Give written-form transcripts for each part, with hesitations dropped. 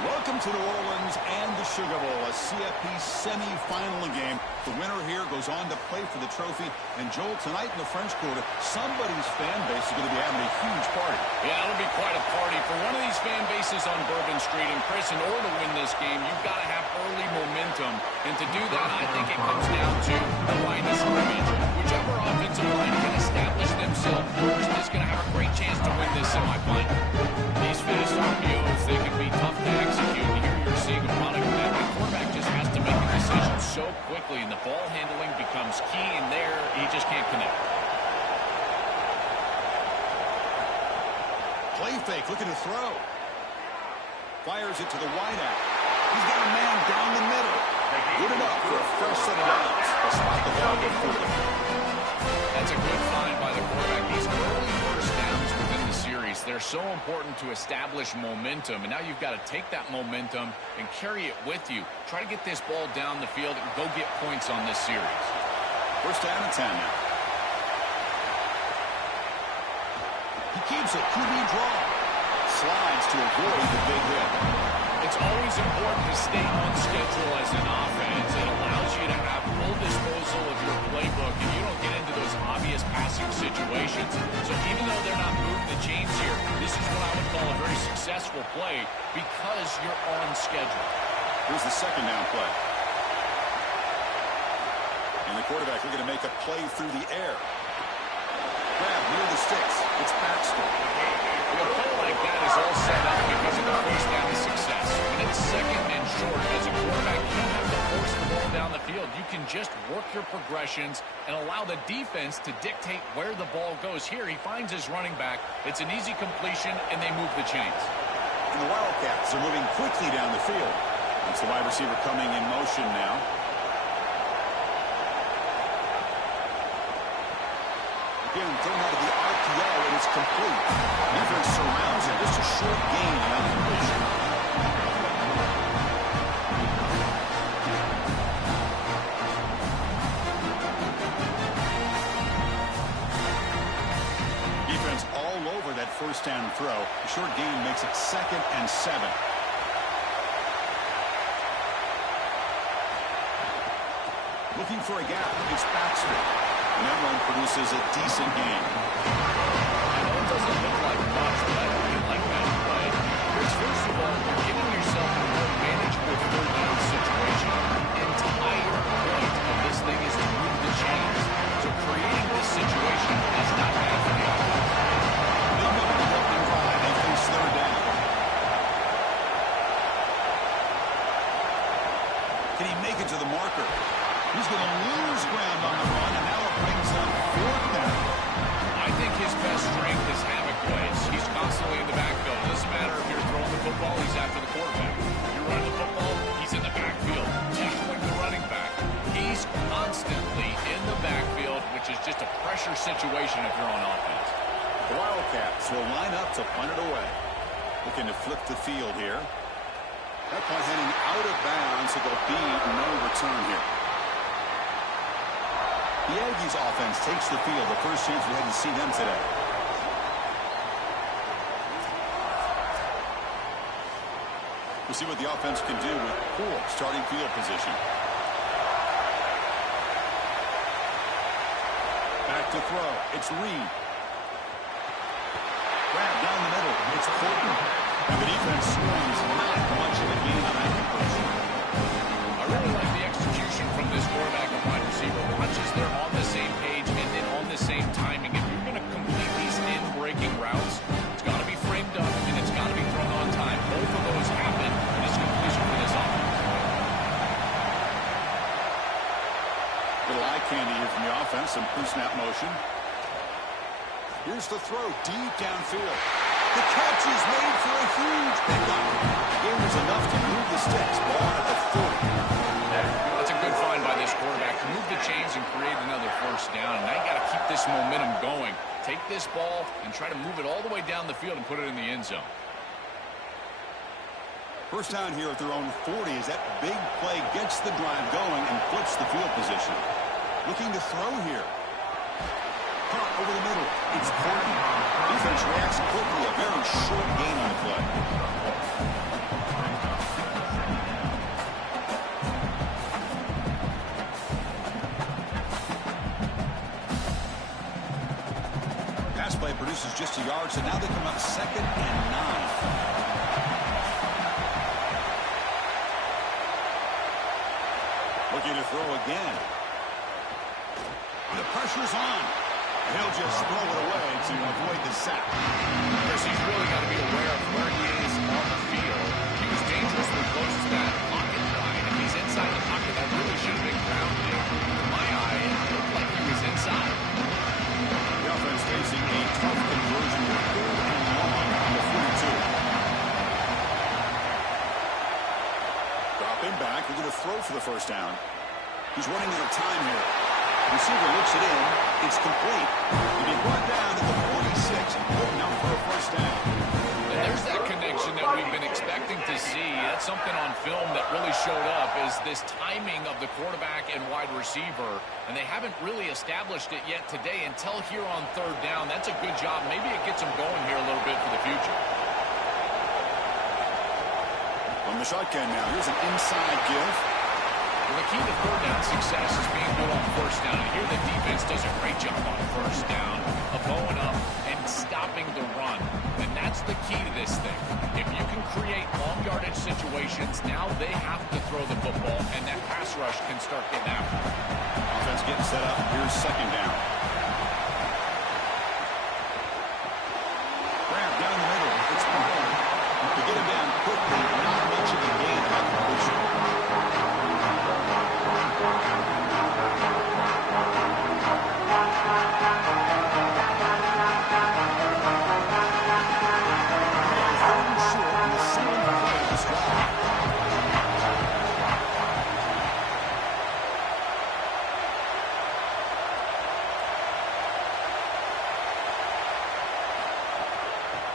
Welcome to New Orleans and the Sugar Bowl, a CFP semi-final game. The winner here goes on to play for the trophy. And Joel, tonight in the French Quarter, somebody's fan base is going to be having a huge party. Yeah, it'll be quite a party for one of these fan bases on Bourbon Street. And Chris, in order to win this game, you've got to have early momentum. And to do that, I think it comes down to the line of scrimmage. Whichever offensive line can establish themselves first is going to have a great chance to win this semifinal. These fast RPOs, they can be tough to execute. And here you're seeing a product that the quarterback just has to make a decision so quickly, and the ball handling becomes key, and there he just can't connect. Play fake, looking to throw. Fires it to the wideout. He's got a man down the middle. Good enough for a fresh set of downs. A spot the ball before them. That's a good find by the quarterback. These early first downs within the series, they're so important to establish momentum. And now you've got to take that momentum and carry it with you. Try to get this ball down the field and go get points on this series. First down and 10 now. He keeps it. QB draw. Slides to avoid the big hit. It's always important to stay on schedule as an offense. It allows you to have full disposal of your playbook, and you don't get into those obvious passing situations. So even though they're not moving the chains here, this is what I would call a very successful play because you're on schedule. Here's the second down play. And the quarterback looking to make a play through the air. Grab near the sticks. It's Baxter. A play like that is all set up because of the first down of success. When it's second and short, as a quarterback, you don't have to force the ball down the field. You can just work your progressions and allow the defense to dictate where the ball goes. Here, he finds his running back. It's an easy completion, and they move the chains. And the Wildcats are moving quickly down the field. It's the wide receiver coming in motion now. Again, thrown out of the RPO, and it's complete. Defense surrounds it. Just a short gain on completion. Defense all over that first down throw. The short gain makes it 2nd and 7. Looking for a gap. It's Baxter. And that run produces a decent gain. I know it doesn't look like much, but I don't feel like that play. Because first of all, you're giving yourself a more manageable third down situation. The entire point of this thing is to move the chains. So creating this situation is not bad for the offense. Big number to open drive. They face third down. Can he make it to the marker? He's going to lose ground on the run, and now it brings up 4th down. I think his best strength is havoc plays. He's constantly in the backfield. It doesn't matter if you're throwing the football, he's after the quarterback. If you're running the football, he's in the backfield, tackling the running back. He's constantly in the backfield, which is just a pressure situation if you're on offense. The Wildcats will line up to punt it away. Looking to flip the field here. That punt heading out of bounds, so there'll be no return here. The Aggies offense takes the field. The first chance we had to see them today. We'll see what the offense can do with poor starting field position. Back to throw. It's Reed. Grab down the middle. It's Porter. And the defense screens not much of a gain on that completion. I really like the execution from this quarterback and wide receiver. Watches they're on the same page and then on the same timing. If you're going to complete these in-breaking routes, it's got to be framed up and it's got to be thrown on time. Both of those happen in this completion for this offense. Little eye candy here from the offense. Some pre-snap motion. Here's the throw deep downfield. The catch is made for a huge pickup. The game was enough to move the sticks. Ball at the 40. That's a good find by this quarterback to move the chains and create another first down. And now you got to keep this momentum going. Take this ball and try to move it all the way down the field and put it in the end zone. First down here at their own 40 as that big play gets the drive going and flips the field position. Looking to throw here. Caught over the middle. It's Porter. Defense reacts quickly. A very short gain on the play. play produces just a yard, so now they come up 2nd and 9. Looking to throw again. The pressure's on. He'll just throw it away to avoid the sack. Chris, he's really got to be aware of where he is on the field. He was dangerously close to that pocket line. If he's inside the pocket, that really should have been grounded. In my eye, it looked like he was inside. The offense facing a tough conversion with 3rd and long on the 42. Dropping back, we're going to throw for the first down. He's running out of time here. Receiver looks it in. It's complete. He'll be brought down at the 46. Good enough for a first down. And there's that connection that we've been expecting to see. That's something on film that really showed up, is this timing of the quarterback and wide receiver. And they haven't really established it yet today until here on 3rd down. That's a good job. Maybe it gets them going here a little bit for the future. On the shotgun now, here's an inside give. Well, the key to 3rd down success is being good on 1st down. And here the defense does a great job on 1st down of going up and stopping the run. And that's the key to this thing. If you can create long yardage situations, now they have to throw the football, and that pass rush can start getting after it. Offense getting set up. Here's 2nd down. Grab down the middle. It's Bronco. To get him down quickly, not much of a gain on completion.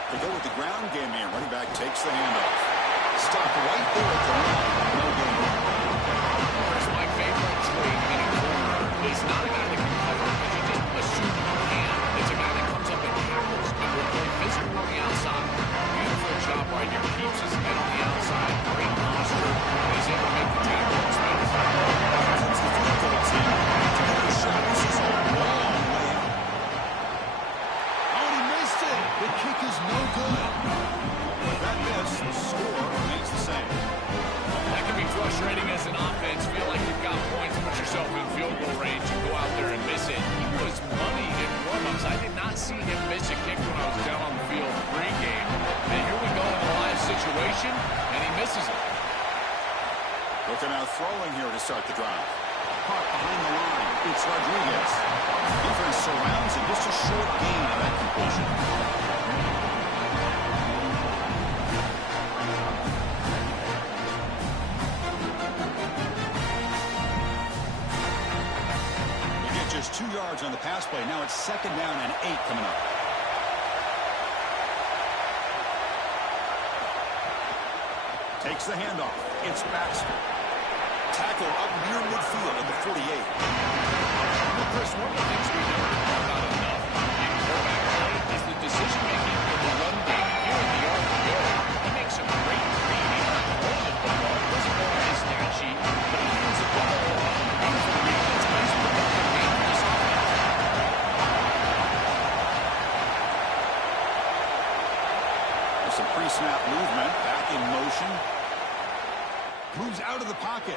They go with the ground game here. Running back takes the handoff. Stop right there at the line. No gain. Chris, my favorite trait in a corner is not a guy that can cover because you just assume you can. It's a guy that comes up and tackles and will play physical on the outside. Beautiful job right here. Keeps his head on the outside. Great posture. And he's able to make the tackle in space. That's the field goal team. To get the shot, this is a long way out. Oh, he missed it. The kick is no good. With that miss, the score remains the same. That can be frustrating as an offense. Feel like you've got points, put yourself in field goal range, and go out there and miss it. He was money in warm-ups. I did not see him miss a kick when I was down on the field pre-game. And here we go in a live situation, and he misses it. Looking out throwing here to start the drive. Caught behind the line. It's Rodriguez. Defense surrounds him. Just a short gain on that completion. They get just 2 yards on the pass play. Now it's 2nd down and 8 coming up. Takes the handoff. It's Baxter. Tackle up near midfield at the 48. Chris, one of the things we never talk about enough in quarterback play is the decision-making for the run game. And here in the yard to go, he makes a great read. He's not throwing the football. He doesn't go on his stat sheet, but he hands the ball off. Beautiful read. That's a nice productive game for this offense. There's some pre-snap movement. Back in motion. Moves out of the pocket.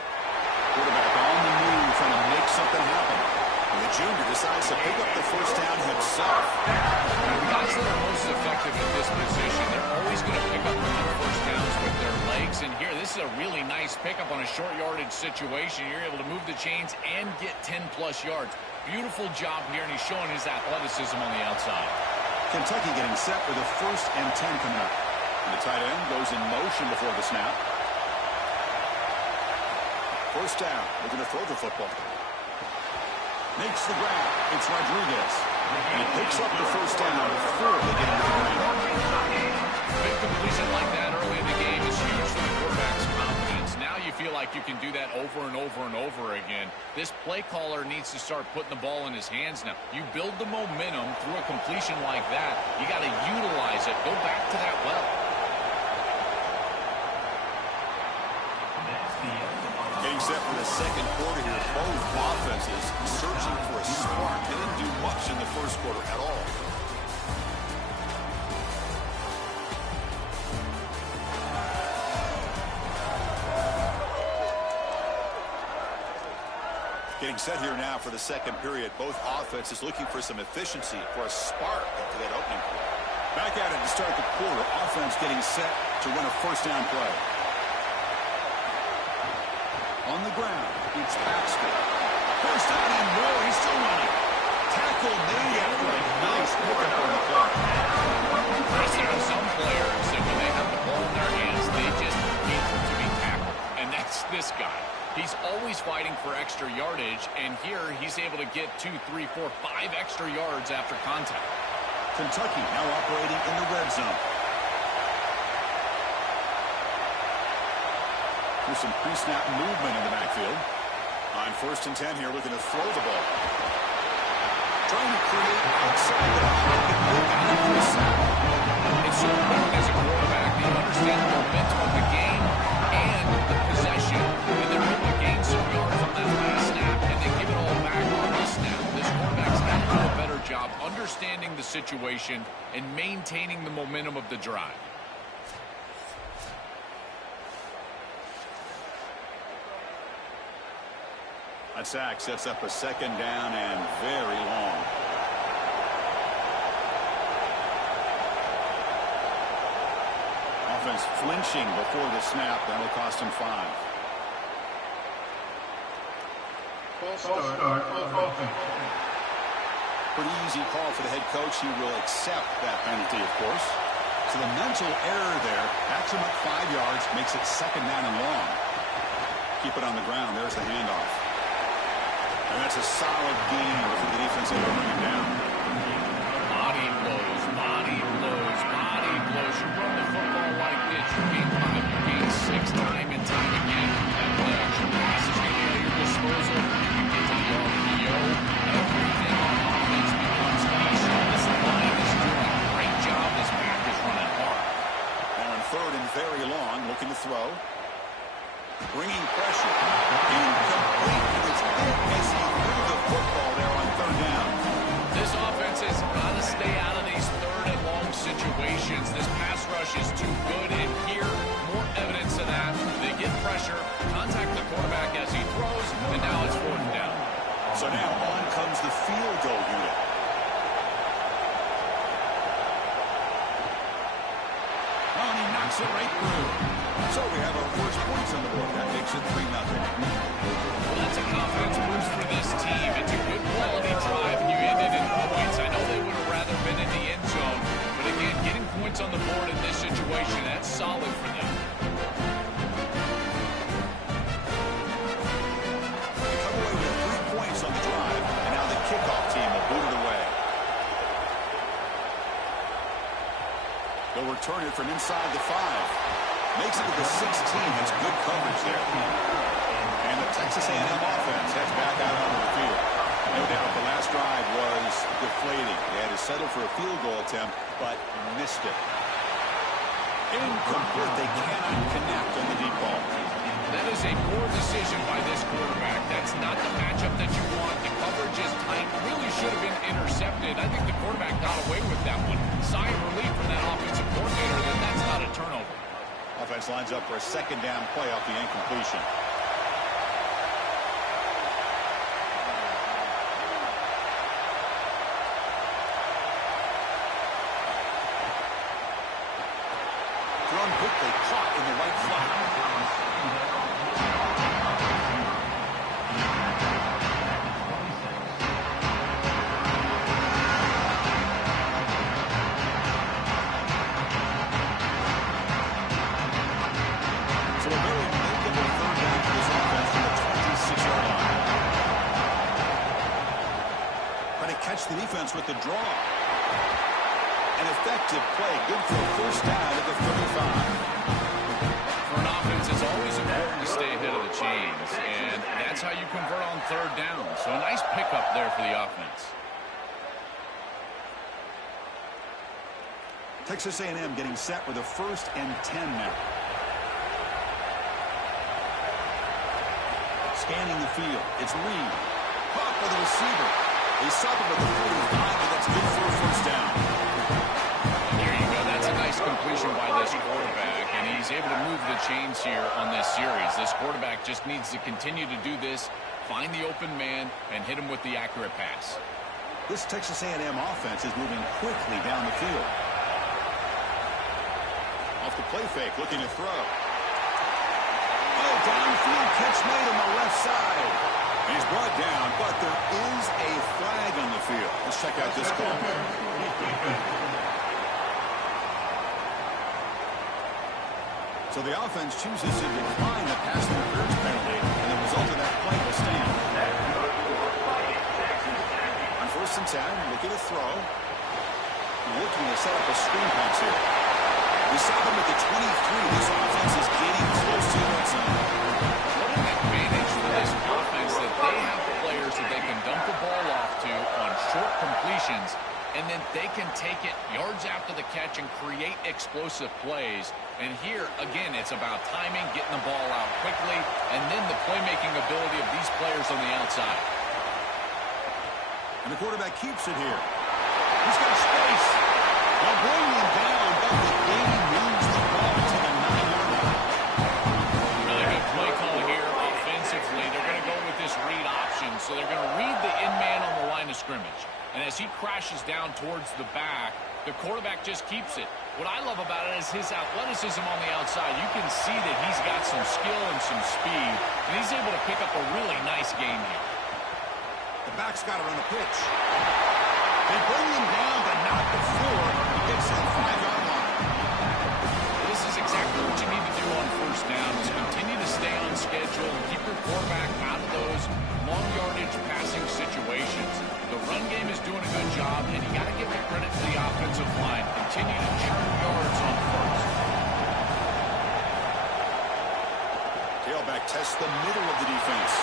Quarterback on the move, trying to make something happen. And the junior decides to pick up the first down himself. The guys that are most effective at this position, they're always going to pick up on first downs with their legs. And here, this is a really nice pickup on a short yardage situation. You're able to move the chains and get 10-plus yards. Beautiful job here, and he's showing his athleticism on the outside. Kentucky getting set with a 1st and 10 coming up. And the tight end goes in motion before the snap. First down. Looking to throw the football. Makes the grab. It's Rodriguez. And he picks up the first down before they get into the ground. Big completion like that early in the game is huge for the quarterback's confidence. Now you feel like you can do that over and over and over again. This play caller needs to start putting the ball in his hands now. You build the momentum through a completion like that. You got to utilize it. Go back to that well. Getting set for the second quarter here. Both offenses searching for a spark. They didn't do much in the first quarter at all. Getting set here now for the second period. Both offenses looking for some efficiency, for a spark into that opening quarter. Back at it to start the quarter. Offense getting set to run a first down play. On the ground, it's Baxter. First down and more. He's still running. Tackle made after a nice pickup on the play. There are some players that when they have the ball in their hands, they just need to be tackled. And that's this guy. He's always fighting for extra yardage, and here he's able to get 2, 3, 4, 5 extra yards after contact. Kentucky now operating in the red zone. There's some pre-snap movement in the backfield. On 1st and 10 here, looking to throw the ball. Trying to create outside the pocket. They got it for a sack. It's so important as a quarterback that you understand the momentum of the game and the possession. And they're able to gain some yards on that last snap and then give it all back on this snap. This quarterback's got to do a better job understanding the situation and maintaining the momentum of the drive. That sack sets up a second down and very long. Offense flinching before the snap. That will cost him 5. Pretty easy call for the head coach. He will accept that penalty, of course. So the mental error there backs him up 5 yards, makes it second down and long. Keep it on the ground. There's the handoff. And that's a solid gain before the defense able to bring him down. Body blows, body blows, body blows. You run the football like this, you gain 5, you gain 6 time and time again. That play action pass is going to be at your disposal. You get to the RPO. Everything on offense becomes awesome. This line is doing a great job. This back is running hard. Now on 3rd and very long, looking to throw. Bringing pressure. Incomplete. It's hit as he threw the football there on 3rd down. This offense has got to stay out of these 3rd and long situations. This pass rush is too good, and here, more evidence of that. They get pressure, contact the quarterback as he throws, and now it's 4th down. So now on comes the field goal unit. Oh, and he knocks it right through. So we have our first points on the board. That makes it 3-0. Well, that's a confidence boost for this team. It's a good quality drive, and you ended in points. I know they would have rather been in the end zone, but again, getting points on the board in this situation, that's solid for them. They come away with 3 points on the drive, and now the kickoff team will boot it away. They'll return it from inside the 5. Makes it to the 16. Has good coverage there. And the Texas A&M offense heads back out onto the field. No doubt the last drive was deflating. They had to settle for a field goal attempt, but missed it. Incomplete. They cannot connect on the deep ball. That is a poor decision by this quarterback. That's not the matchup that you want. The coverage is tight. Really should have been intercepted. I think the quarterback got away with that one. Sigh of relief from that offensive coordinator that that's not a turnover. Offense lines up for a second down play off the incompletion. Thrown quickly, caught in the right flat. The defense with the draw. An effective play. Good for a first down at the 35. For an offense, it's always important to stay ahead of the chains, and that's how you convert on 3rd down. So a nice pickup there for the offense. Texas A&M getting set with a 1st and 10 now. Scanning the field. It's Reed. Caught by the receiver. They stop him at the 45, but that's good for a first down. There you go. That's a nice completion by this quarterback, and he's able to move the chains here on this series. This quarterback just needs to continue to do this find the open man, and hit him with the accurate pass. This Texas A&M offense is moving quickly down the field. Off the play fake, looking to throw. Oh, downfield catch made on the left side. He's brought down, but there is a flag on the field. Let's check out this call. So the offense chooses to decline the pass interference penalty, and the result of that play will stand. On 1st and 10, looking to throw. Looking to set up a screen pass here. We saw them at the 23. This offense is getting close to the red zone. What an advantage for this offense that they have players that they can dump the ball off to on short completions, and then they can take it yards after the catch and create explosive plays. And here, again, it's about timing, getting the ball out quickly, and then the playmaking ability of these players on the outside. And the quarterback keeps it here. He's got space. Now bringing him down, but the game moves the ball to the 9-yard line. Really good play call here offensively. They're going to go with this read option, so they're going to read the in-man on the line of scrimmage. And as he crashes down towards the back, the quarterback just keeps it. What I love about it is his athleticism on the outside. You can see that he's got some skill and some speed, and he's able to pick up a really nice game here. The back's got to run the pitch. They bring him down, but not before he gets to the 5-yard line. This is exactly what you need to do on 1st down, is continue to stay on schedule and keep your quarterback out of those long yardage passing situations. The run game is doing a good job, and you got to give the credit to the offensive line. Continue to churn yards on 1st. Tailback tests the middle of the defense.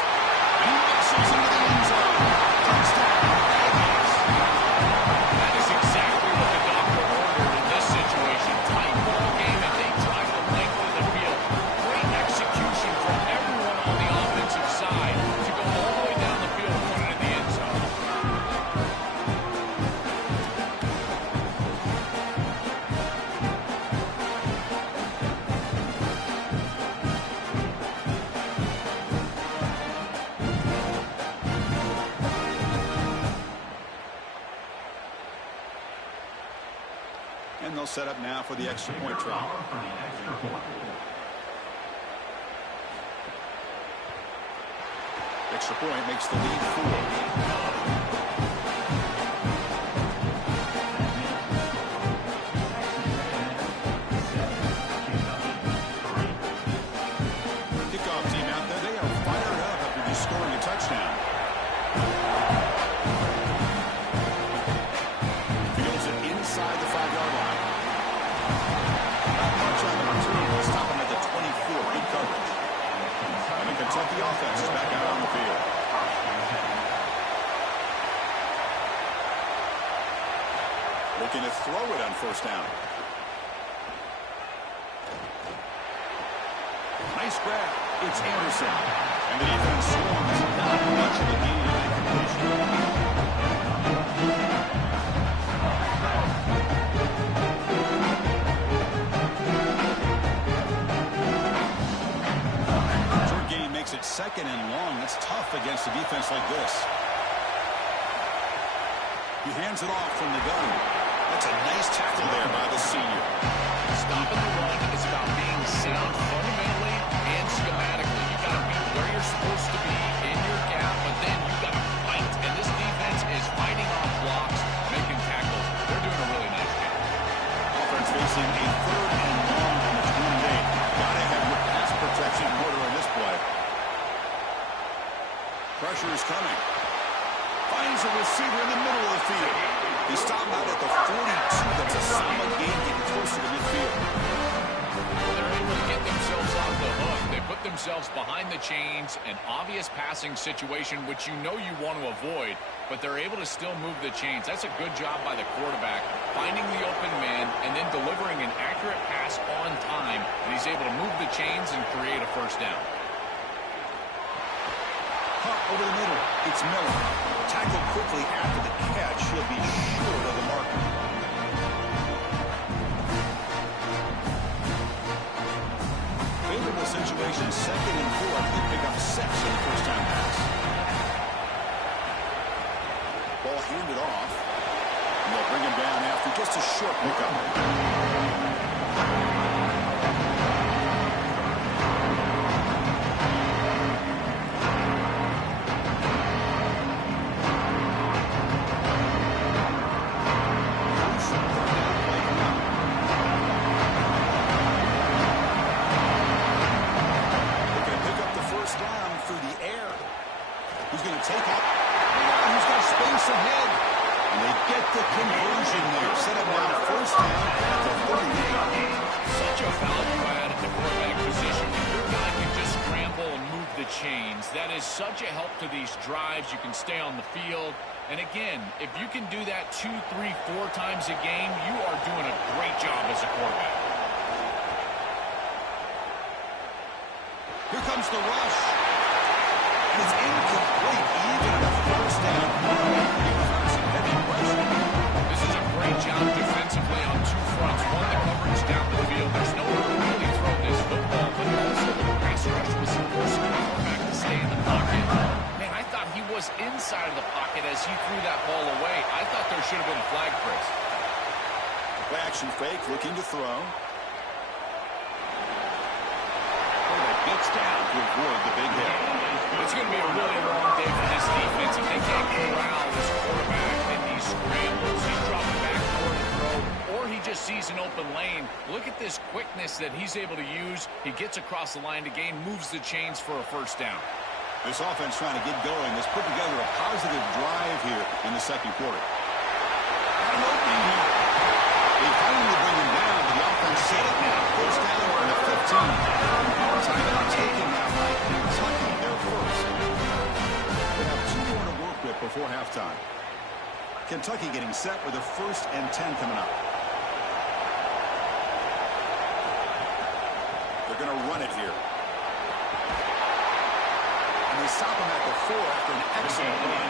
And he wrestles into the end zone. Touchdown, Aggies. That is exactly what the doctor ordered in this situation. Tight ball game, and they drive the length of the field. Great execution from everyone on the offensive side to go all the way down the field and put it in the end zone. And they'll set up now for the extra point try. Extra point makes the lead 4. Kickoff team out there, they are fired up after just scoring a touchdown. Fields it inside the 5-yard line. Not much on the return. Stop him at the 24. Good coverage. And the Kentucky offense is back out on the field. Looking to throw it on 1st down. Nice grab. It's Anderson. And the defense swarms. Not much of a gain on that completion. Makes it 2nd and long. That's tough against a defense like this. He hands it off from the gun. That's a nice tackle there by the senior. Stopping the run is about being sound fundamentally and schematically. You've got to be where you're supposed to be in your gap, but then you've got to fight. And this defense is fighting off blocks, making tackles. They're doing a really nice job. Offense facing a 3rd and long on the 28. Got to have your pass protection in order on this play. Pressure is coming. Finds a receiver in the middle of the field. He stopped out at the 42. That's a solid gain getting close to the midfield. They're able to get themselves off the hook. They put themselves behind the chains, an obvious passing situation, which you know you want to avoid, but they're able to still move the chains. That's a good job by the quarterback, finding the open man and then delivering an accurate pass on time, and he's able to move the chains and create a 1st down. Over the middle, it's Miller. Tackled quickly after the catch. He'll be short of the marker. Favorable situation, 2nd and 4. They pick up 6 on the 1st down pass. just a short pickup. He's going to take up. He's got space ahead. And they get the conversion there. Set up now first down at the 38. Such a value add at the quarterback position. When your guy can just scramble and move the chains, that is such a help to these drives. You can stay on the field. And again, if you can do that 2, 3, 4 times a game, you are doing a great job as a quarterback. Here comes the rush. It's incomplete, even at a first down. This is a great job defensively on 2 fronts. One, the coverage down the field. There's nowhere to really throw this football, but also the pass rush was forcing the quarterback to stay in the pocket. Man, I thought he was inside of the pocket as he threw that ball away. I thought there should have been a flag, Chris. Play action fake, looking to throw. Gets down to avoid the big hit. It's going to be a really long day for this defense. If they can't corral this quarterback in these scrambles, he's dropping back toward the throw, or he just sees an open lane. Look at this quickness that he's able to use. He gets across the line to gain, moves the chains for a first down. This offense trying to get going has put together a positive drive here in the second quarter. Got an opening here. They finally bring him down, but the offense set it now. First down from the 15. Timeout taken now by Kentucky, their first. They have 2 more to work with before halftime. Kentucky getting set with a 1st and 10 coming up. They're going to run it here. And they stop him at the 4 after an excellent run.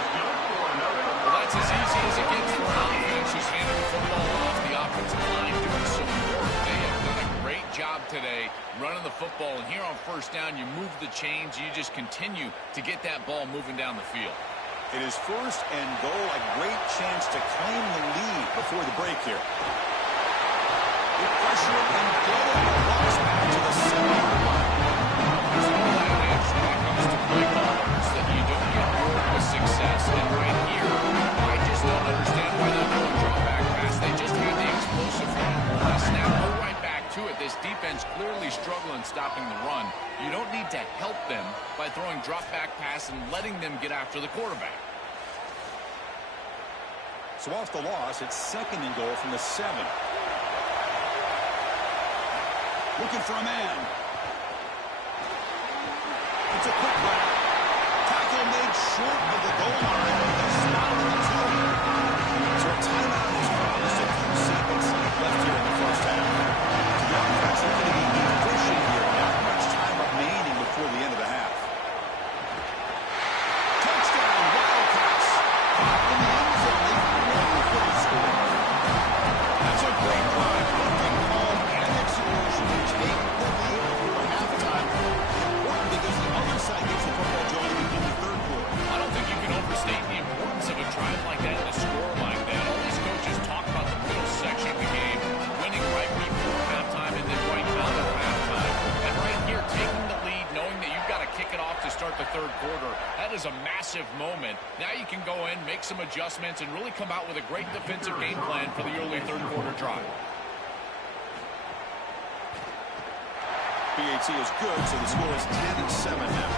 Well, that's as easy as it gets for an offense. Just handing the football off. The offensive line doing some work. They have done a great job today running the football. And here on first down, you move the chains. You just continue to get that ball moving down the field. It is 1st and goal. A great chance to claim the lead before the break here. They pressure it and get it. Walks back to the 7-yard line. There's an old adage when it comes to play callers that you don't get bored with success. And right here, I just don't understand why they're throwing drop back pass. They just had the explosive run on the snap. Go right back to it. This defense clearly struggling stopping the run. You don't need to help them by throwing drop back pass and letting them get after the quarterback. So off the loss, it's 2nd and goal from the 7. Looking for a man. It's a quick route. Tackle made short of the goal line. The spot of the 2. So a timeout is called. Just a few seconds left here in the first half. So the offense is going to be efficient here. Not much time remaining before the end of the half. Touchdown, Wildcats. Caught in the end zone. They roll for the score. That's a great drive. Working home and execution to take the lead before halftime. Important because the other side gets the football joining in the 3rd quarter. I don't think you can overstate the importance of a drive like that and a score like that. All these coaches talk about the middle section of the game, winning right before halftime and then right out of halftime. And right here, taking the lead, knowing that you've got to kick it off to start the 3rd quarter, that is a massive moment. Now you can go in, make some adjustments, and really come out with a great defensive game plan for the early 3rd quarter drive. PAT is good, so the score is 10-7 now.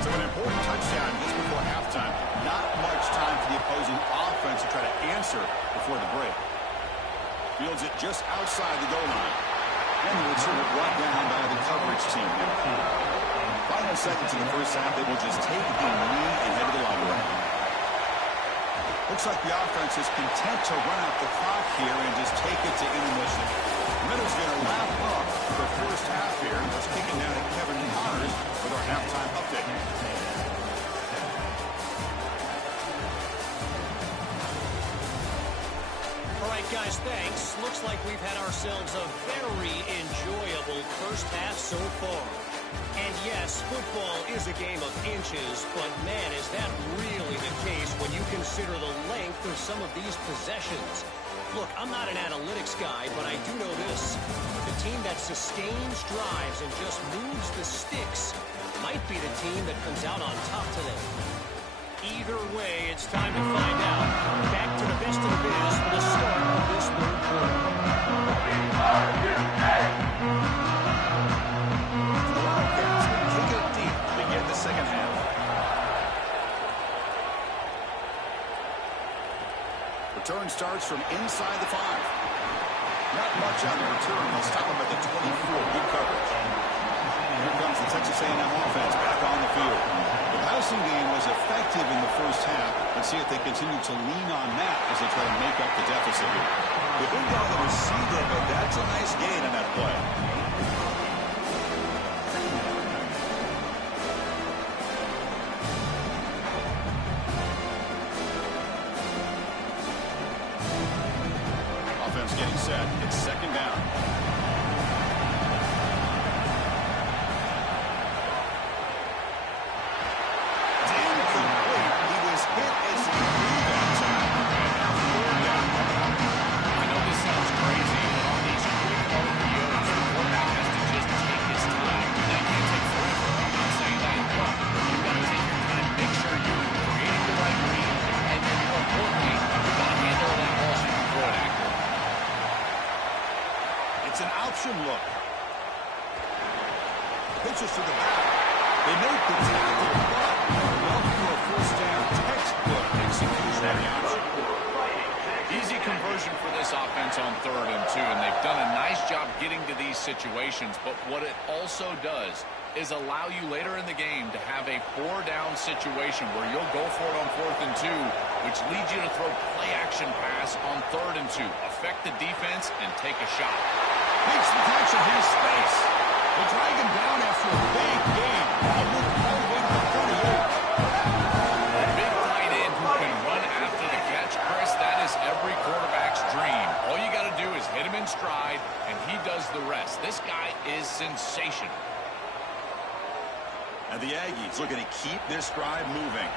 So an important touchdown just before halftime. Not much time for the opposing offense to try to answer before the break. Fields it just outside the goal line. And the return brought down by the coverage team. Final seconds in the first half, they will just take the lead and head to the locker room. Looks like the offense is content to run out the clock here and just take it to intermission. The middle's going to wrap up the first half here. Let's kick it down to Kevin Connors with our halftime update. All right, guys, thanks. Looks like we've had ourselves a very enjoyable first half so far. And yet, Yes, football is a game of inches, but man, is that really the case when you consider the length of some of these possessions. Look, I'm not an analytics guy, but I do know this. The team that sustains drives and just moves the sticks might be the team that comes out on top today. Either way, it's time to find out. Back to the best of the biz for the start of this third quarter. The Wildcats will kick it deep to begin the second half. Return starts from inside the 5. Not much on the return. They'll stop him at the 24. Good coverage. Here comes the Texas A&M offense back on the field. The passing game was effective in the first half. Let's see if they continue to lean on that as they try to make up the deficit here. The big guy that received it, but that's a nice gain on that play. Offense getting set. It's second down. It's an option look. Pitches to the back. They make the tackle, but well for a first down. Textbook execution of the option. Easy conversion for this offense on 3rd and 2, and they've done a nice job getting to these situations, but what it also does is allow you later in the game to have a 4-down situation where you'll go for it on 4th and 2, which leads you to throw play-action pass on 3rd and 2. Affect the defense and take a shot. Makes the catch in his space. They drag him down after a big game. A look all the way to the 38. A big tight end who can run after the catch, Chris, that is every quarterback's dream. All you got to do is hit him in stride, and he does the rest. This guy is sensational. And the Aggies looking to keep this drive moving.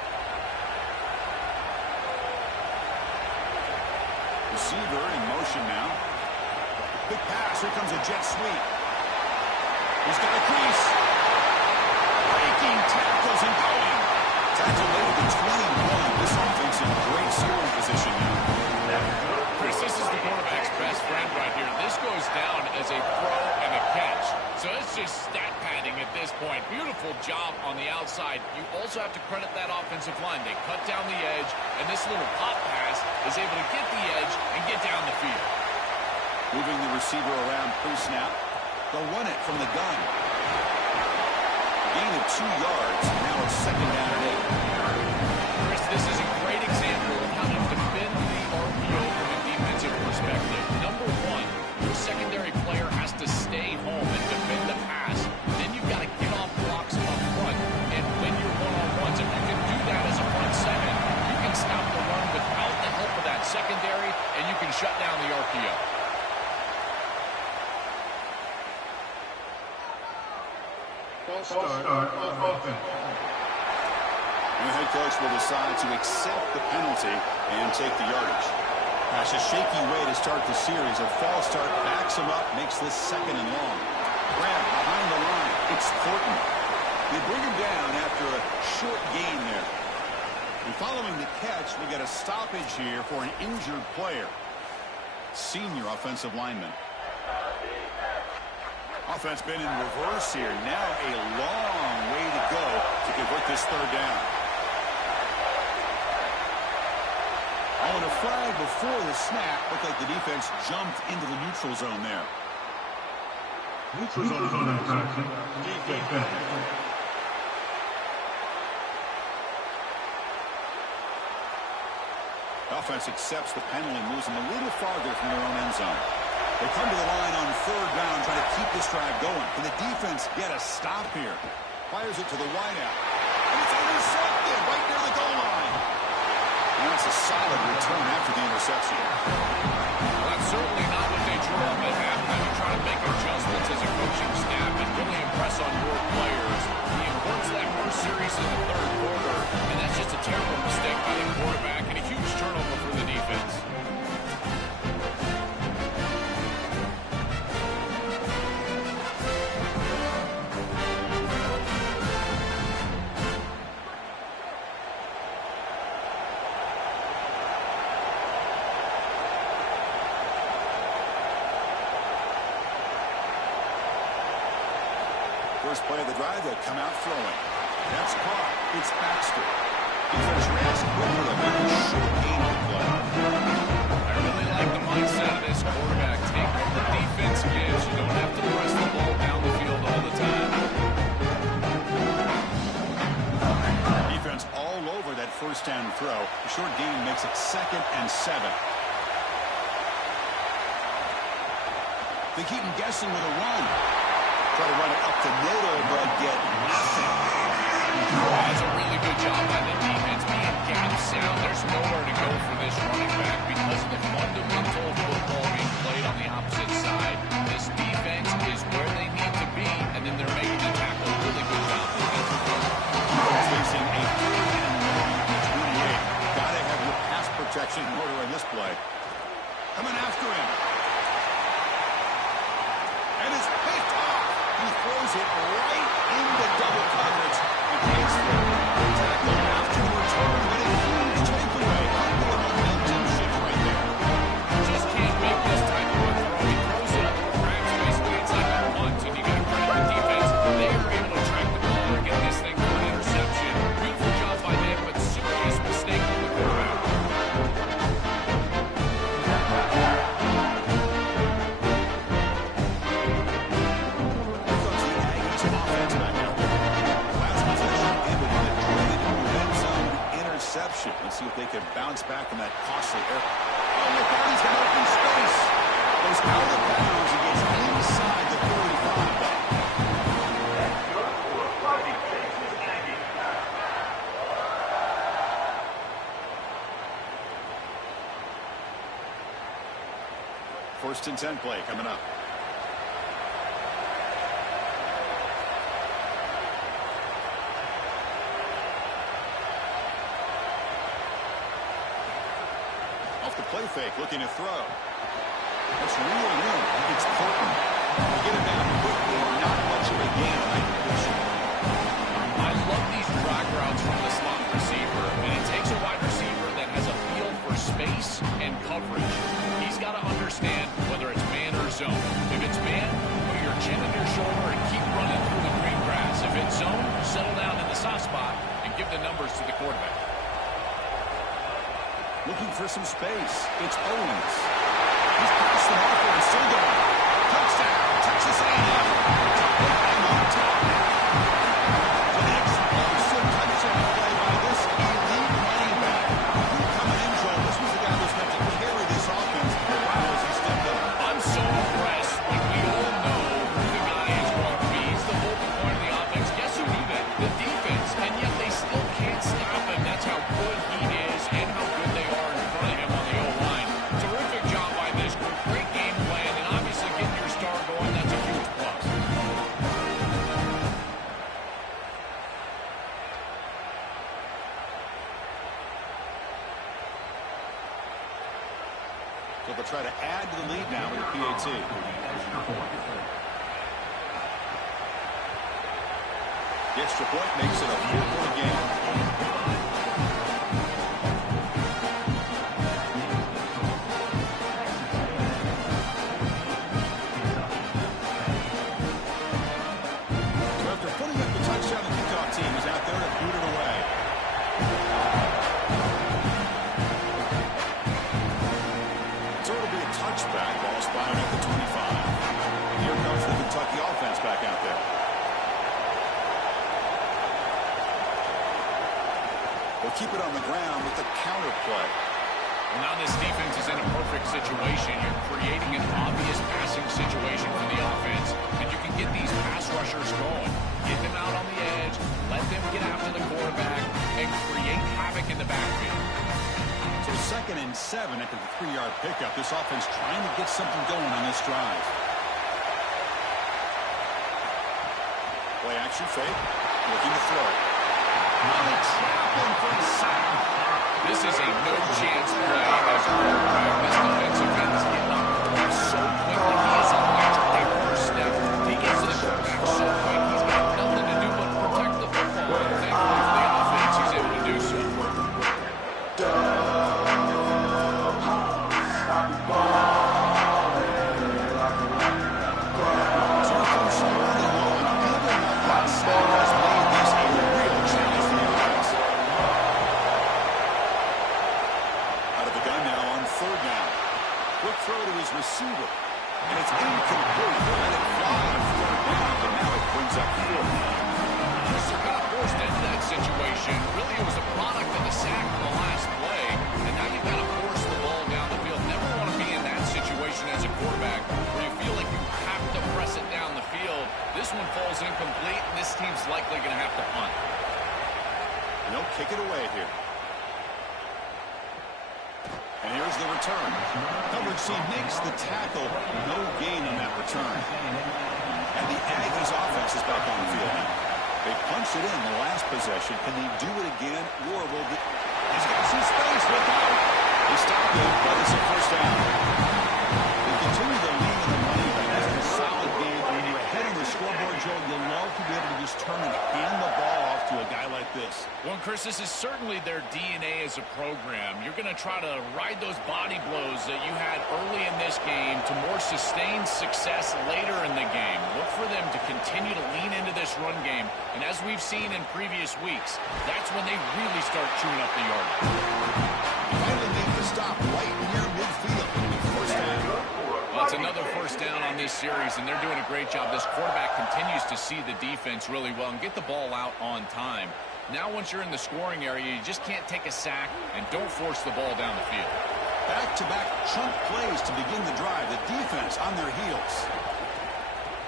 Receiver in motion now. Big pass. Here comes a jet sweep. He's got a crease. Breaking tackles and going. Tackle made to 21. This offense in great scoring position now. Chris, this is the quarterback's best friend right here. This goes down as a throw and a catch. So it's just stat padding at this point. Beautiful job on the outside. You also have to credit that offensive line. They cut down the edge, and this little pop pass is able to get the edge and get down the field. Moving the receiver around pre-snap. They'll run it from the gun. Gain of 2 yards. Now it's second down and 8. Chris, this is a great example of how to defend the RPO from a defensive perspective. Number 1, your secondary player has to stay home and defend the pass. Then you've got to get off blocks up front. And when you're one-on-ones, if you can do that as a front 7, you can stop the run without the help of that secondary, and you can shut down the RPO. Start of offense. The head coach will decide to accept the penalty and take the yardage. That's a shaky way to start the series. A false start backs him up, makes this second and long. Grab behind the line. It's Thornton. They bring him down after a short gain there. And following the catch, we get a stoppage here for an injured player. Senior offensive lineman. Offense been in reverse here. Now a long way to go to convert this 3rd down. On a flag before the snap, looked like the defense jumped into the neutral zone there. Neutral zone defense. Offense accepts the penalty, moves them a little farther from their own end zone. They come to the line on 3rd down, trying to keep this drive going. Can the defense get a stop here? Fires it to the wideout. And it's intercepted right near the goal line. And that's a solid return after the interception. Well, that's certainly not what they drew up at halftime. You try to make adjustments as a coaching staff and really impress on your players. The last play of the drive, they'll come out throwing. That's caught. It's Baxter. Defense reacts quickly. A very short game to play. I really like the mindset of this quarterback. Take what the defense gives. You don't have to press the ball down the field all the time. Defense all over that first down throw. The short gain makes it 2nd and 7. They keep him guessing with a run. Try to run it up the middle, but get nothing. That's a really good job by the defense. Being gap sound, there's nowhere to go for this running back because of the fundamental football being played on the opposite side. This defense is where they need to be, and then they're making the tackle. Really good job defensively. Facing a 3rd and 28. Got to have your pass protection in order in this play. Coming after him. And it's picked off. He throws it right into double coverage. And takes the tackle after the return. But a huge takeaway. Under a momentum shift right there. Just can't make this type of a throw. He throws it up for grabs. Basically, it's like a punt, and you got to credit the defense. They are able to track the ball and get this thing for an interception. Beautiful job by them, but serious mistake from the quarterback. Let's see if they can bounce back from that costly error. Oh, look out, he's got open space. Goes out of bounds and gets inside the 45. First and 10 play coming up. The play fake, looking to throw. That's real room. It's Portland. They get it down quickly. Not much of a gain on that position. I love these drag routes from the slot receiver, and it takes a wide receiver that has a feel for space and coverage. He's got to understand whether it's man or zone. If it's man, put your chin on your shoulder and keep running through the green grass. If it's zone, settle down in the soft spot and give the numbers to the quarterback. Looking for some space. It's Owens. He's passed them off and still going. Touchdown, Texas A&M. And on top. An explosive touchdown play by this elite running back. Coming in, Joel. This was the guy who was meant to carry this offense. Wow, as he stepped up. I'm so impressed when we all know who the guy is going to be. He's the focal point of the offense. Guess who knew that? The defense. And yet they still can't stop him. That's how good he is and how good they are in front of him on the O-line. Terrific job by this group. Great game plan. And obviously getting your star going, that's a huge plus. So they'll try to add to the lead now with the PAT. The extra point makes it a 4-point game. So after putting up the touchdown, the kickoff team is out there to boot it away. So it'll be a touchback. Ball spotted at the 25. And here comes the Kentucky offense back out there. They'll keep it on the ground with the counter play. Well, now this defense is in a perfect situation. You're creating an obvious passing situation for the offense, and you can get these pass rushers going. Get them out on the edge, let them get after the quarterback, and create havoc in the backfield. So 2nd and 7 after the 3-yard pickup. This offense trying to get something going on this drive. Play action fake. Looking to throw. Money trapping for the sack. This is a no-chance play as a quarterback. This defensive end is getting up so quickly. He is electric. A first step. He gets to the quarterback so quick. He's got nothing to do but protect the football. And thankfully for the offense, he's able to do so. sack on the last play, and now you've got to force the ball down the field. Never want to be in that situation as a quarterback where you feel like you have to press it down the field. This one falls incomplete, and this team's likely going to have to punt. And they'll kick it away here. And here's the return. Coverage C makes the tackle. No gain on that return. And the Aggies offense is back on the field now. They punched it in the last possession. Can they do it again? Or will he's got some space. Look out. They stopped it, but it's a first down. They continue to lean in the money, but that's a solid game. When you're ahead on the scoreboard, Joe, you'll love to be able to just turn and hand the ball off to a guy like this. Well, Chris, this is certainly their DNA as a program. You're going to try to ride those body blows that you had early in this game to more sustained success later in the game. Look for them to continue to lean into this run game. And as we've seen in previous weeks, that's when they really start chewing up the yardage. Finally make the stop right near midfield. First down. Well, it's another first down on this series, and they're doing a great job. This quarterback continues to see the defense really well and get the ball out on time. Now, once you're in the scoring area, you just can't take a sack and don't force the ball down the field. Back-to-back chunk plays to begin the drive. The defense on their heels.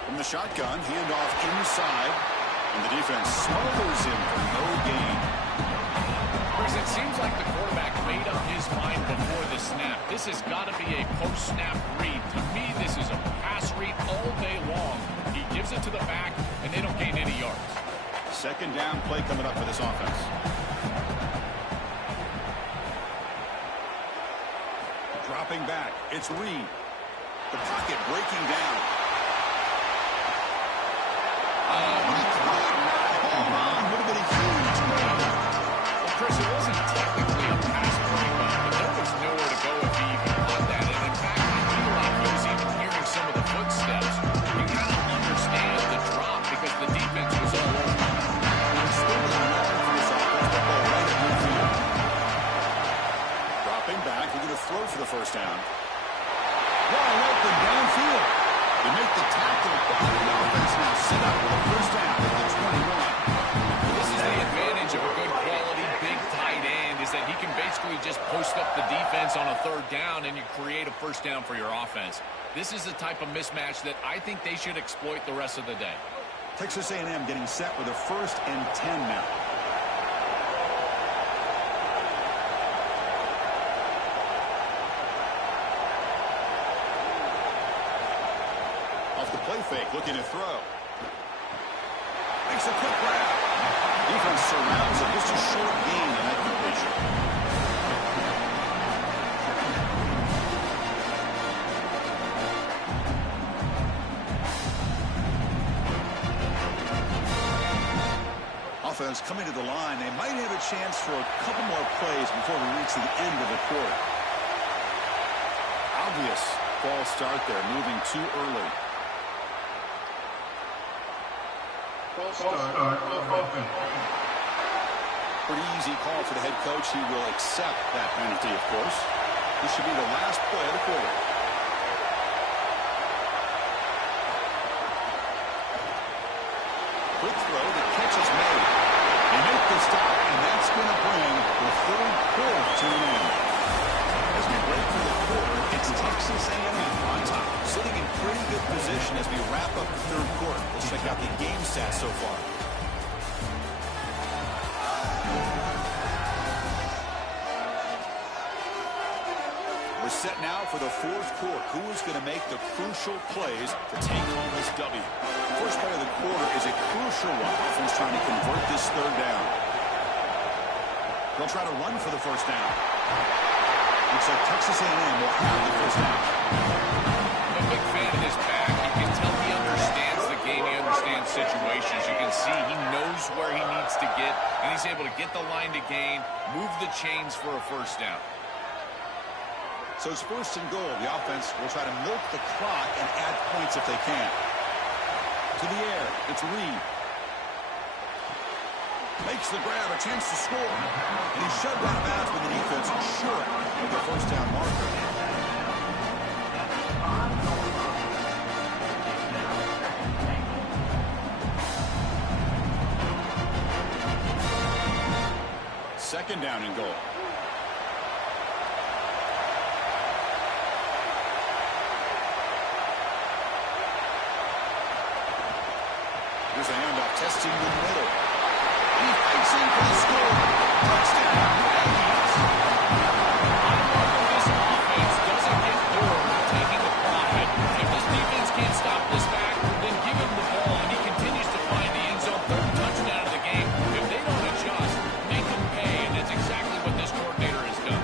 From the shotgun, handoff inside, and the defense smothers him for no gain. Chris, it seems like the quarterback made up his mind before the snap. This has got to be a post-snap read. To me, this is a pass read all day long. He gives it to the back, and they don't gain any yards. Second down play coming up for this offense. Dropping back, it's Reed. The pocket breaking down. Hold on, would have been a huge gain. Well, Chris, it wasn't technically a pass breakup, but there was nowhere to go if he even caught that. And in fact, I feel like he was even hearing some of the footsteps. You kind of understand the drop because the defense was all over. Dropping back, they're going to throw for the first down. Wide open downfield. They make the tackle, but the offense now set up with a first down at the 21. This is the advantage of a good quality big tight end is that he can basically just post up the defense on a third down and you create a first down for your offense. This is the type of mismatch that I think they should exploit the rest of the day. Texas A&M getting set with a 1st and 10 now. Off the play fake, looking to throw. Makes a quick grab. Defense surrounds him. Just a short gain on that completion. Offense coming to the line. They might have a chance for a couple more plays before we reach the end of the quarter. Obvious false start there, moving too early. Pretty easy call for the head coach. He will accept that penalty, of course. This should be the last play of the quarter. Quick throw, the catch is made. They make the stop, and that's going to bring the third quarter to an end. As we break for the quarter, it's Texas A&M on top, sitting in pretty good position as we wrap up the third quarter. Let's check out the game stats so far. We're set now for the fourth quarter. Who is going to make the crucial plays to take home this W? The first play of the quarter is a crucial one. Offense trying to convert this third down. They'll try to run for the first down. Looks like Texas A&M will have the first down. I'm a big fan of this back. You can tell he understands the game. He understands situations. You can see he knows where he needs to get, and he's able to get the line to gain, move the chains for a first down. So it's 1st and goal. The offense will try to milk the clock and add points if they can. To the air, it's Reed. Makes the grab, a chance to score. And he's shoved out of bounds with the defense short of the first down marker. second down and goal. Here's a handoff, testing the middle. And he fights in for the score. Touchdown, Aggies. This offense doesn't get bored taking the profit. If this defense can't stop this back, then give him the ball, and he continues to find the end zone. Third touchdown of the game. If they don't adjust, make them pay, and that's exactly what this coordinator has done.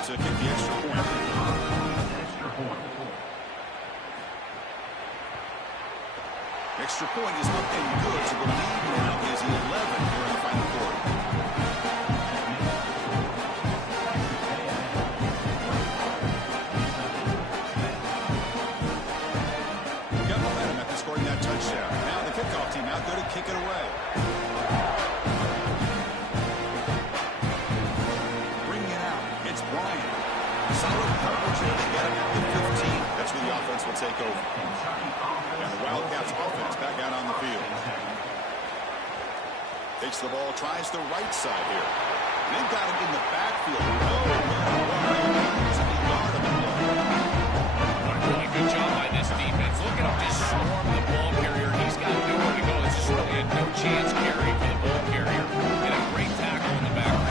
To kick the extra point. Extra point is up and good, so the lead now is 11 here in the final quarter. Got momentum after scoring that touchdown. Now the kickoff team out there to kick it away. Solid coverage here to get him at the 15. That's where the offense will take over. And the Wildcats offense back out on the field. Takes the ball, tries the right side here. And they've got him in the backfield. What a really good job by this defense. Look at him just swarm the ball carrier. He's got nowhere to go. This is really a no-chance carry for the ball carrier. And a great tackle in the background.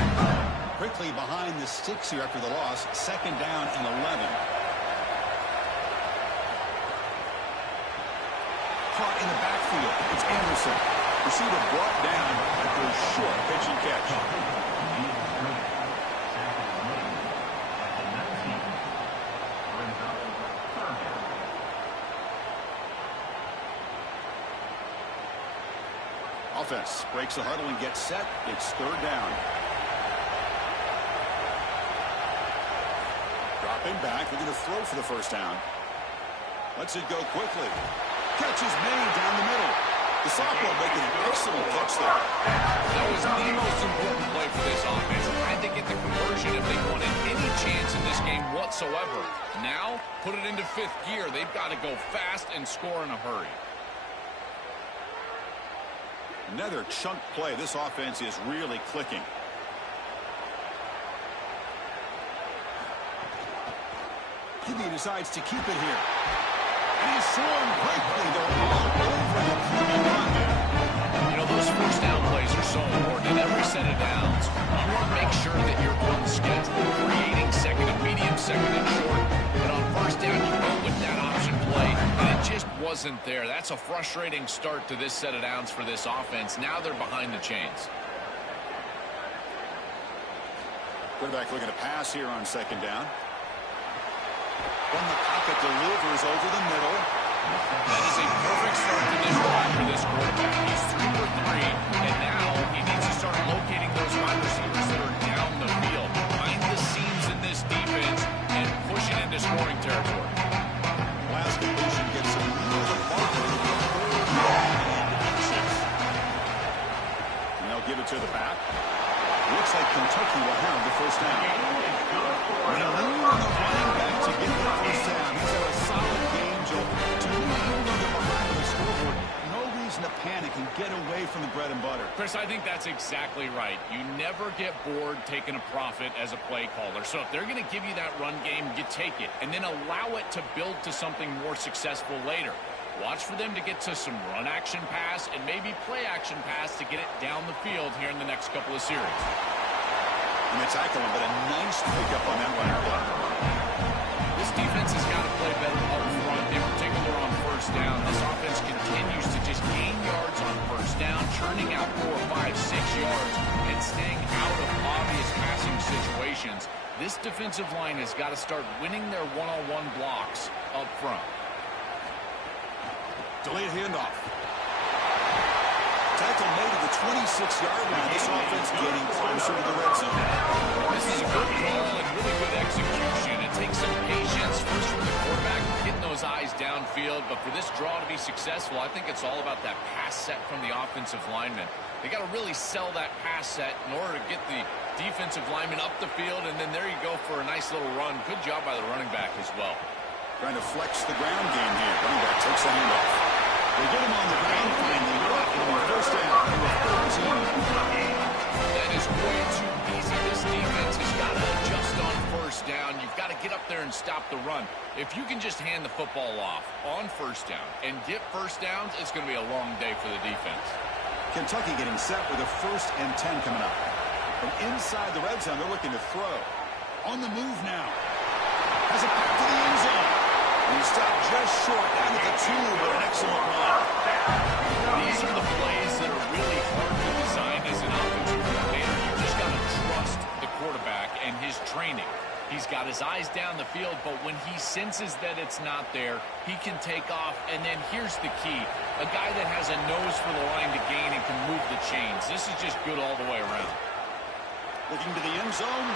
Quickly behind the sticks here after the loss. Second down and 11. Caught in the backfield. It's Anderson. Receiver brought down after a short pitch and catch. Offense breaks the huddle and gets set. It's third down. Dropping back, looking to throw for the first down. Lets it go quickly. Catch is made down the middle. The sophomore making an excellent catch there. That was the most important play for this offense. Had to get the conversion if they wanted any chance in this game whatsoever. Now, put it into fifth gear. They've got to go fast and score in a hurry. Another chunk play. This offense is really clicking. He decides to keep it here. And he's swarmed quickly. They're all over the QB1 there. You know, those first down plays are so important. In every set of downs, you want to make sure that you're on schedule, creating second and medium, second and short. And on first down, you go with that option play, and it just wasn't there. That's a frustrating start to this set of downs for this offense. Now they're behind the chains. Quarterback looking to pass here on second down. From the pocket, delivers over the middle. That is a perfect start to this drive for this quarterback. He's 3 for 3, and now he needs to start locating those wide receivers that are down the field, behind the scenes in this defense, and pushing into scoring territory. Last completion gets some real marketing. And they'll give it to the back. Looks like Kentucky will have the first down. And a lean on the running back to get the first down. He's had a solid game, Joe. To me, even though they're behind on the scoreboard, no reason to panic and get away from the bread and butter. Chris, I think that's exactly right. You never get bored taking a profit as a play caller. So if they're going to give you that run game, you take it. And then allow it to build to something more successful later. Watch for them to get to some run action pass and maybe play action pass to get it down the field here in the next couple of series. And they tackle him, but a nice pickup on that running play. This defense has got to play better up front, in particular on first down. This offense continues to just gain yards on first down, churning out 4, 5, 6 yards, and staying out of obvious passing situations. This defensive line has got to start winning their one-on-one blocks up front. Delayed handoff. Tackle made at the 26-yard line. This offense getting closer to the red zone. This is a good call and really good execution. It takes some patience, first from the quarterback, getting those eyes downfield, field, but for this draw to be successful, I think it's all about that pass set from the offensive lineman. They got to really sell that pass set in order to get the defensive lineman up the field, and then there you go for a nice little run. Good job by the running back as well. Trying to flex the ground game here. Running back takes the handoff. They get him on the ground finally. First down. That is way too easy. This defense has got to adjust on first down. You've got to get up there and stop the run. If you can just hand the football off on first down and get first downs, it's going to be a long day for the defense. Kentucky getting set with a 1st and 10 coming up. From inside the red zone, they're looking to throw. On the move now. Has it back to the end zone. And he stopped just short down at the 2, but an excellent run. These are the plays that are really hard to design as an offensive coordinator. You just got to trust the quarterback and his training. He's got his eyes down the field, but when he senses that it's not there, he can take off. And then here's the key. A guy that has a nose for the line to gain and can move the chains. This is just good all the way around. Looking to the end zone.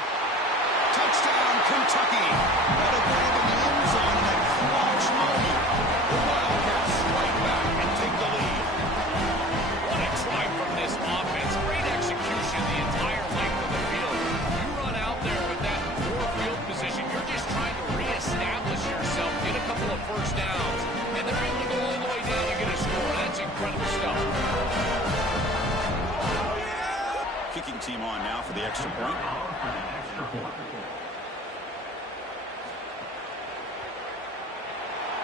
Touchdown, Kentucky. What a grab in the end zone in that clutch moment. The Wildcats strike back and take the lead. What a try from this offense. Great execution the entire length of the field. You run out there with that poor field position. You're just trying to reestablish yourself, get a couple of first downs, and they're able to go all the way down and get a score. That's incredible stuff. Kicking team on now for the extra point.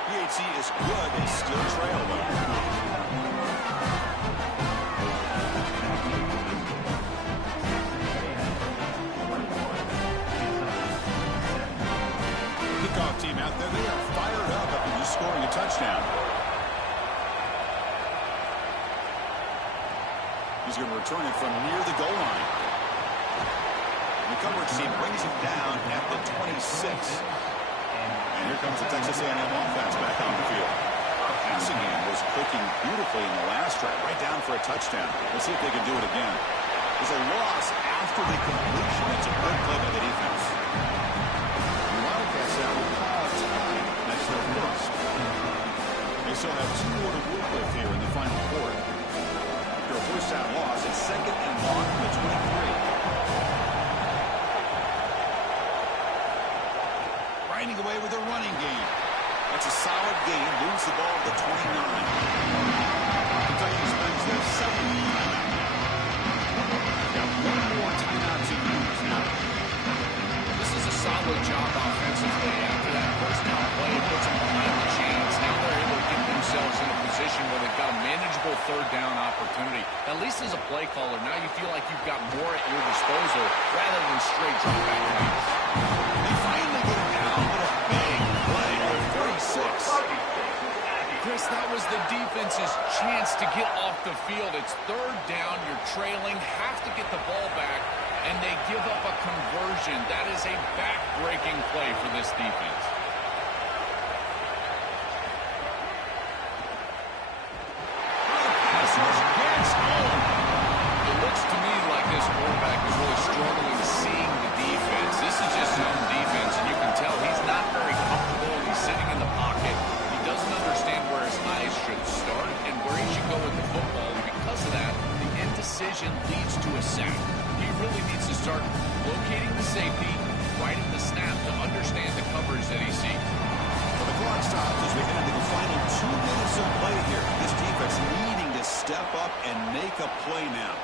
PHC is good. They still trail, though. Kickoff team out there. They are fired up after just scoring a touchdown. He's going to return it from near the goal line. The coverage team brings him down at the 26. And here comes the Texas A&M offense back on the field. The passing game was clicking beautifully in the last drive, right down for a touchdown. We'll see if they can do it again. There's a loss after the completion. It's a good play by the defense. The Wildcats out with time. That's their first. They still have 2 more to work with here in the final quarter. After a first down loss, it's 2nd and long from the 23. Grinding away with a running game. That's a solid game. Moves the ball to the 29. Kentucky spends their 7th timeout. Got 1 more timeout to use now. This is a solid job offensively. After that first down play, it puts them behind the chains. Now they're able to get themselves in a position where they've got a manageable 3rd down opportunity. At least as a play caller, now you feel like you've got more at your disposal rather than straight drop back routes. They finally get it down with a big play with 36. Chris, that was the defense's chance to get off the field. It's 3rd down. You're trailing, have to get the ball back, and they give up a conversion. That is a back-breaking play for this defense. It looks to me like this quarterback is really struggling seeing the defense. This is just zone defense, and you can tell he's not very comfortable. He's sitting in the pocket. He doesn't understand where his eyes should start and where he should go with the football. And because of that, the indecision leads to a sack. He really needs to start locating the safety, writing the snap to understand the coverage that he sees. Well, the clock stops as we head into the final 2 minutes of play here. This defense needing to step up and make a play now.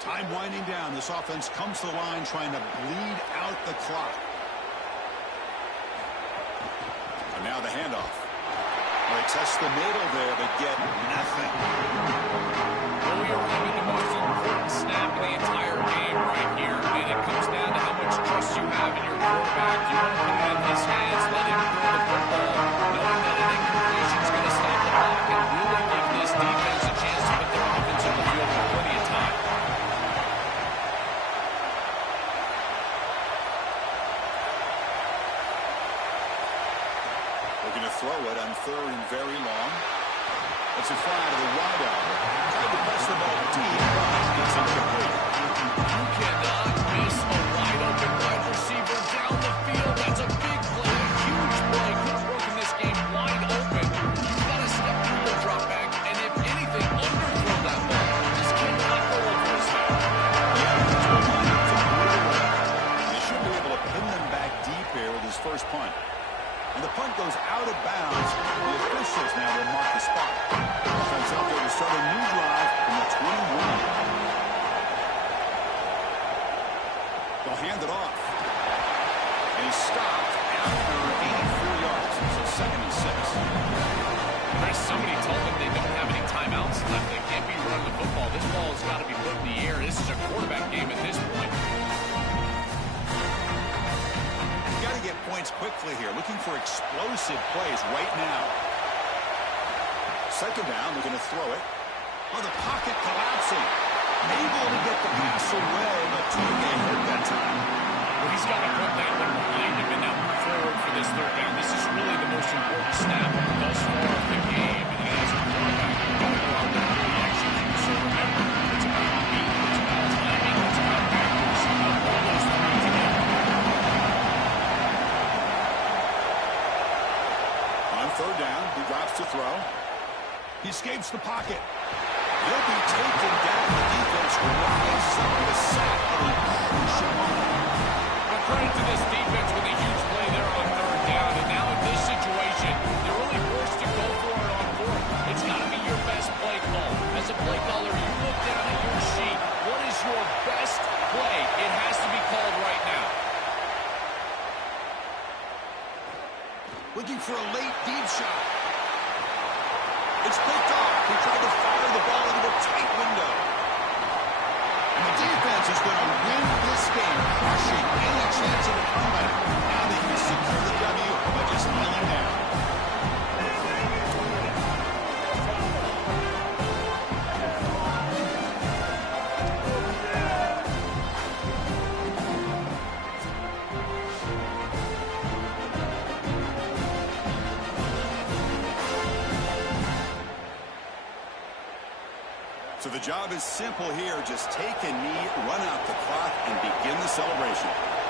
Time winding down. This offense comes to the line trying to bleed out the clock. And now the handoff. They test the middle there, but get nothing. Well, we are having the most important snap in the entire game right here, and it comes down to how much trust you have in your quarterback. You want to put it in his hands, let him throw the football, knowing that an incompletion is going to stop the clock and really give this defense a chance to put their offense on the field with plenty of time. Looking to throw it on 3rd and very long. It's a fly to the wide out. Tried to press the ball deep, but it's incomplete. You cannot miss a wide open wide receiver hand it off. And he's stopped after 84 yards. So second and 6. Chris, somebody told them they don't have any timeouts left. They can't be running the football. This ball has got to be put in the air. This is a quarterback game at this point. Got to get points quickly here. Looking for explosive plays right now. Second down, they're going to throw it. Oh, the pocket collapsing. Able to get the pass away, but took a hit that time. Well, he's got to put that one behind him and now move forward for this third down. This is really the most important snap thus far of the game. And as a quarterback, you've got to go out there and really execute. So remember, it's about speed, it's about timing, it's about accuracy. All those three together. On third down, he drops to throw. He escapes the pocket. He'll be taken down. The defense rises up with a sack at a crucial moment. But credit to this defense with a huge play there on third down. And now in this situation, they're really forced to go for it on fourth. It's got to be your best play call. As a play caller, you look down at your sheet. What is your best play? It has to be called right now. Looking for a late deep shot. It's picked off. He tried to fire the ball into a tight window. And the defense is going to win this game, crushing any chance of a comeback. Now they can secure the W by just kneeling down. So the job is simple here. Just take a knee, run out the clock, and begin the celebration.